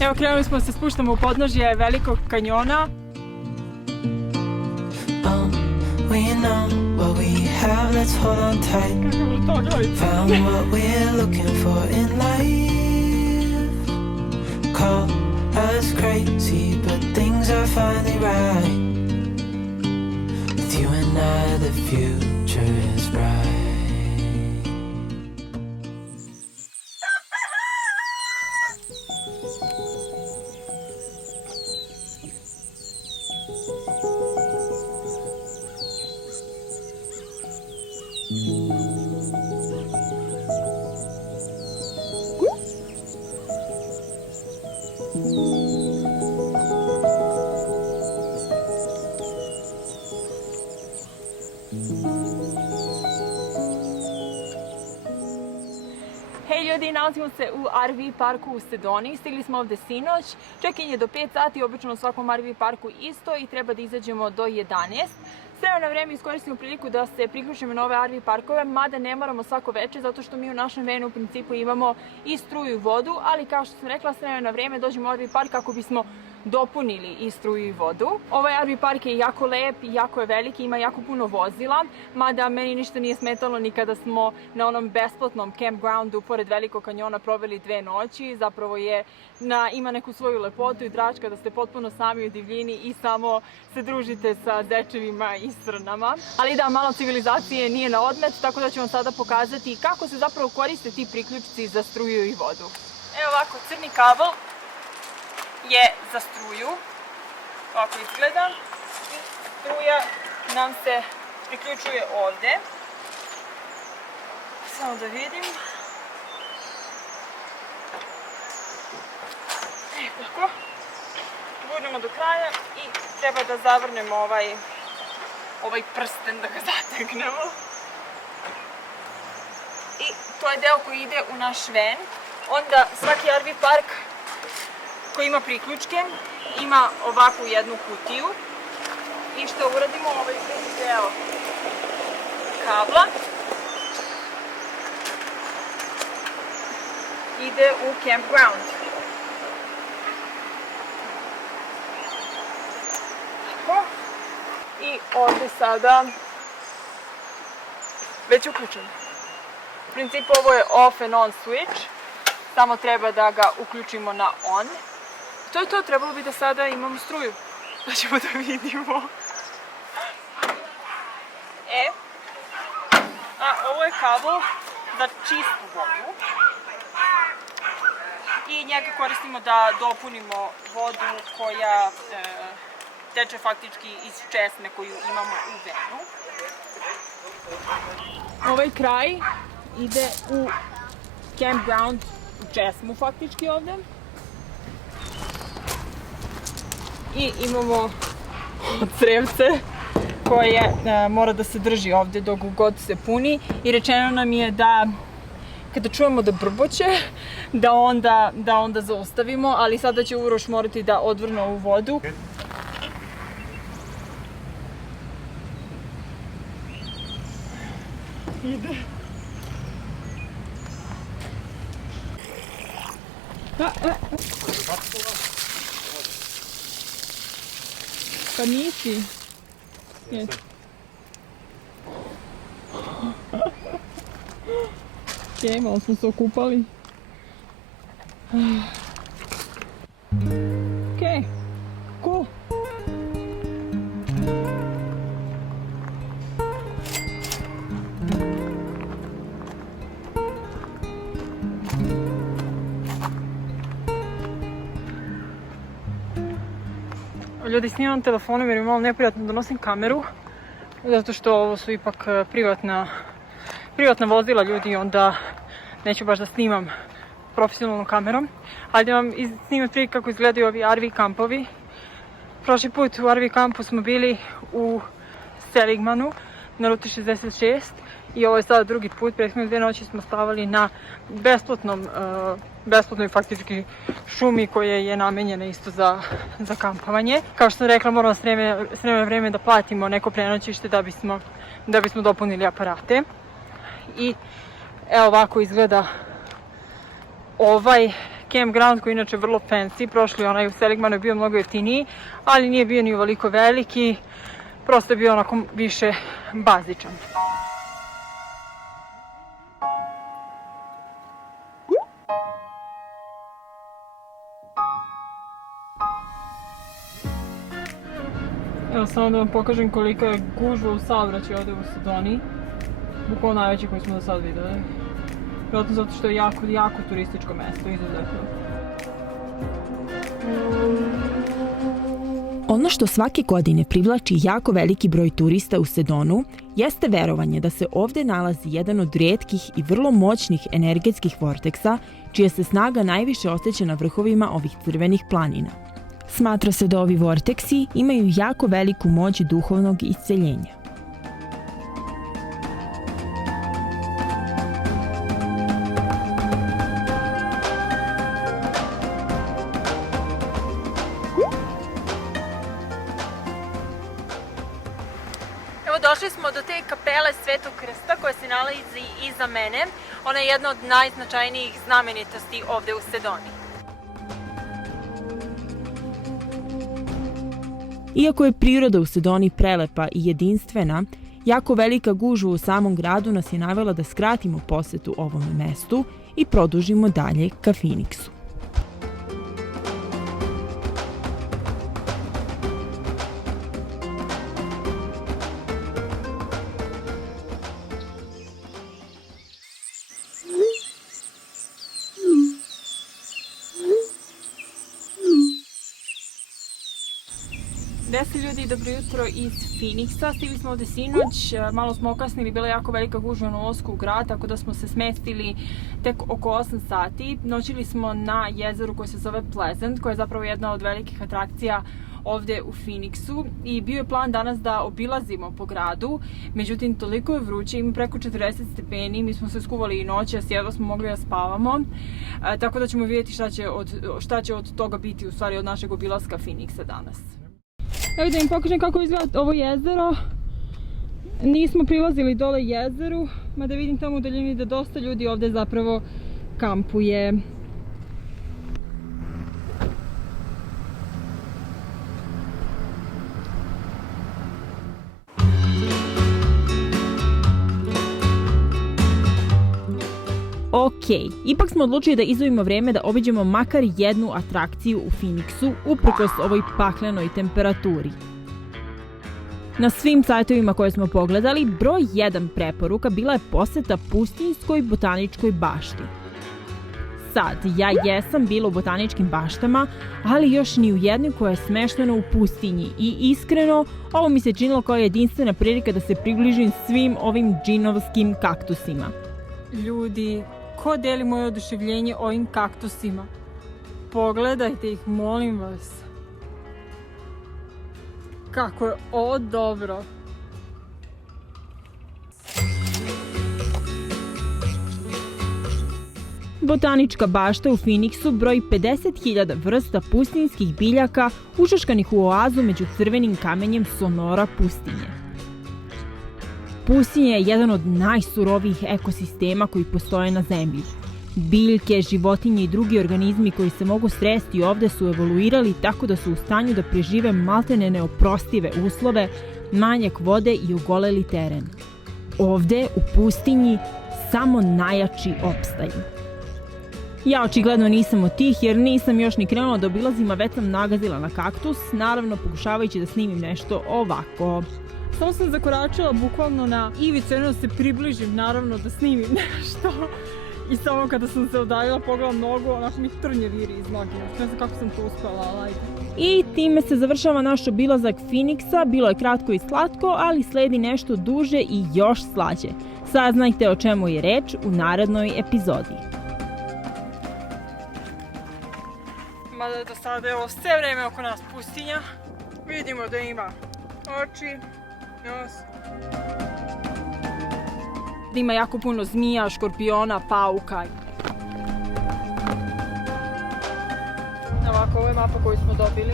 Evo, krenuli smo se spuštamo u podnožje Velikog kanjona. We know what we have, let's hold on tight. Found what we're looking for in life. Call us crazy, but things are finally right. With you and I, the future is bright. Hej ljudi, nalazimo se u RV parku u Sedoni. Stigli smo ovde sinoć. Check-in je do 5 sati, obično u svakom RV parku isto i treba da izađemo do 11. S vremena na vreme iskoristimo priliku da se priključimo na ove RV parkove, mada ne moramo svako veče, zato što mi u našem venu u principu imamo i struju i vodu, ali kao što sam rekla, s vremena na vreme dođemo u RV park kako bismo dopunili i struju i vodu. Ovaj RV park je jako lep, jako je veliki, ima jako puno vozila, mada meni ništa nije smetalo ni kada smo na onom besplatnom campgroundu pored Velikog kanjona proveli 2 noći. Zapravo ima neku svoju lepotu i dračka da ste potpuno sami u divljini i samo se družite sa dečevima i srnama. Ali da, malo civilizacije nije na odmet, tako da ću vam sada pokazati kako se zapravo koriste ti priključci za struju i vodu. Evo ovako, crni kabel je za struju, ovako izgleda, i struja nam se priključuje ovde. Samo da vidim. Tako. Gurnemo do kraja i treba da zavrnemo ovaj prsten, da ga zategnemo. I to je deo koji ide u naš ven. Onda svaki RV park koji ima priključke ima ovakvu jednu kutiju. I što uradimo, ovaj deo kabla ide u campground. Tako. I ovde sada već uključeno. U principu ovo je off and on switch. Samo treba da ga uključimo na on. To je to, trebalo bi da sada imamo struju. Da ćemo da vidimo. Ovo je kabel za čistu vodu. I njega koristimo da dopunimo vodu koja teče faktički iz česme koju imamo u venu. Ovaj kraj ide u campground, u česmu faktički ovde. I imamo crevce koje mora da se drži ovde dok god se puni. I rečeno nam je da kada čujemo da brboće, da onda zaustavimo, ali sada će Uroš morati da odvrne ovu vodu. Ide. Pa nisi. Okej, malo smo se okupali. Okej, cool. Ljudi, snimam telefonom jer je malo neprijatno da nosim kameru, zato što ovo su ipak privatna vozila ljudi, onda neću baš da snimam profesionalnom kamerom. Ali da vam snimam prije kako izgledaju ovi RV kampovi. Prošli put u RV kampu smo bili u Seligmanu na ruti 66 i ovo je sada drugi put. Prethodne 2 noći smo spavali na besplatnoj faktički šumi koja je namenjena isto za kampovanje. Kao što sam rekla, moramo s vremena na vreme da platimo neko prenoćište da bismo dopunili aparate. I evo ovako izgleda ovaj campground koji je inače vrlo fancy. Prošli onaj u Seligmanu je bio mnogo jeftiniji, ali nije bio ni ovoliko veliki. Prosto je bio onako više bazičan. Evo samo da vam pokažem kolika je gužva u saobraćaju ovdje u Sedoniji. Bukvalno najveće koje smo do sad videli. Vjerojatno zato što je jako turističko mesto, izuzetno. Ono što svake godine privlači jako veliki broj turista u Sedonu jeste verovanje da se ovdje nalazi jedan od rijetkih i vrlo moćnih energetskih vorteksa, čija se snaga najviše osjeća na vrhovima ovih crvenih planina. Smatra se da ovi vorteksi imaju jako veliku moć duhovnog isceljenja. Evo došli smo do te kapele Svetog Krsta koja se nalazi iza mene. Ona je jedna od najznačajnijih znamenitosti ovdje u Sedoni. Iako je priroda u Sedoni prelepa i jedinstvena, jako velika gužva u samom gradu nas je navela da skratimo posetu ovom mestu i produžimo dalje ka Phoenixu. Desi ljudi, dobro jutro iz Phoenixa. Stigli smo ovdje sinoć, malo smo okasnili, bila je jako velika gužva na ulasku u grad, tako da smo se smestili tek oko 8 sati. Noćili smo na jezeru koje se zove Pleasant, koja je zapravo jedna od velikih atrakcija ovdje u Phoenixu i bio je plan danas da obilazimo po gradu, međutim toliko je vruće, ima preko 40 stepeni, mi smo se skuvali i noćas, jedva smo mogli da spavamo, tako da ćemo vidjeti šta će od toga biti u stvari od našeg obilaska Phoenixa danas. Evo da im pokažem kako izgleda ovo jezero. Nismo prilazili dole jezeru, mada vidim tamo u daljini da dosta ljudi ovdje zapravo kampuje. Ok, ipak smo odlučili da izdvojimo vrijeme da obiđemo makar jednu atrakciju u Phoenixu, uprkos ovoj paklenoj temperaturi. Na svim sajtovima koje smo pogledali, broj 1 preporuka bila je posjeta pustinjskoj botaničkoj bašti. Sad, ja jesam bila u botaničkim baštama, ali još ni u jednoj koja je smeštena u pustinji i iskreno, ovo mi se činilo kao jedinstvena prilika da se približim svim ovim džinovskim kaktusima. Ljudi, ko deli moje oduševljenje ovim kaktusima? Pogledajte ih, molim vas. Kako je ovo dobro. Botanička bašta u Phoenixu broji 50.000 vrsta pustinjskih biljaka ušaškanih u oazu među crvenim kamenjem Sonora pustinje. Pustinja je jedan od najsurovijih ekosistema koji postoje na zemlji. Biljke, životinje i drugi organizmi koji se mogu sresti ovdje su evoluirali tako da su u stanju da prežive maltene neoprostive uslove, manjak vode i ogoleli teren. Ovdje, u pustinji, samo najjači opstaju. Ja očigledno nisam od tih jer nisam još ni krenula da obilazim, a već sam nagazila na kaktus, naravno pokušavajući da snimim nešto ovako. Samo sam zakoračila bukvalno na ivicu, jedno da se približim, naravno da snimim nešto. I samo kada sam se udaljila, pogledam nogu, onako mi trnje viri iz noge. Ne znam kako sam to uspela, ali ajde. I time se završava naš obilazak Phoenixa, bilo je kratko i slatko, ali sledi nešto duže i još slađe. Saznajte o čemu je reč u narednoj epizodi. Mada do sada je ovo sve vreme oko nas pustinja. Vidimo da ima oči, nos. Da ima jako puno zmija, škorpiona, pauka. Ovako, ovo je mapa koju smo dobili.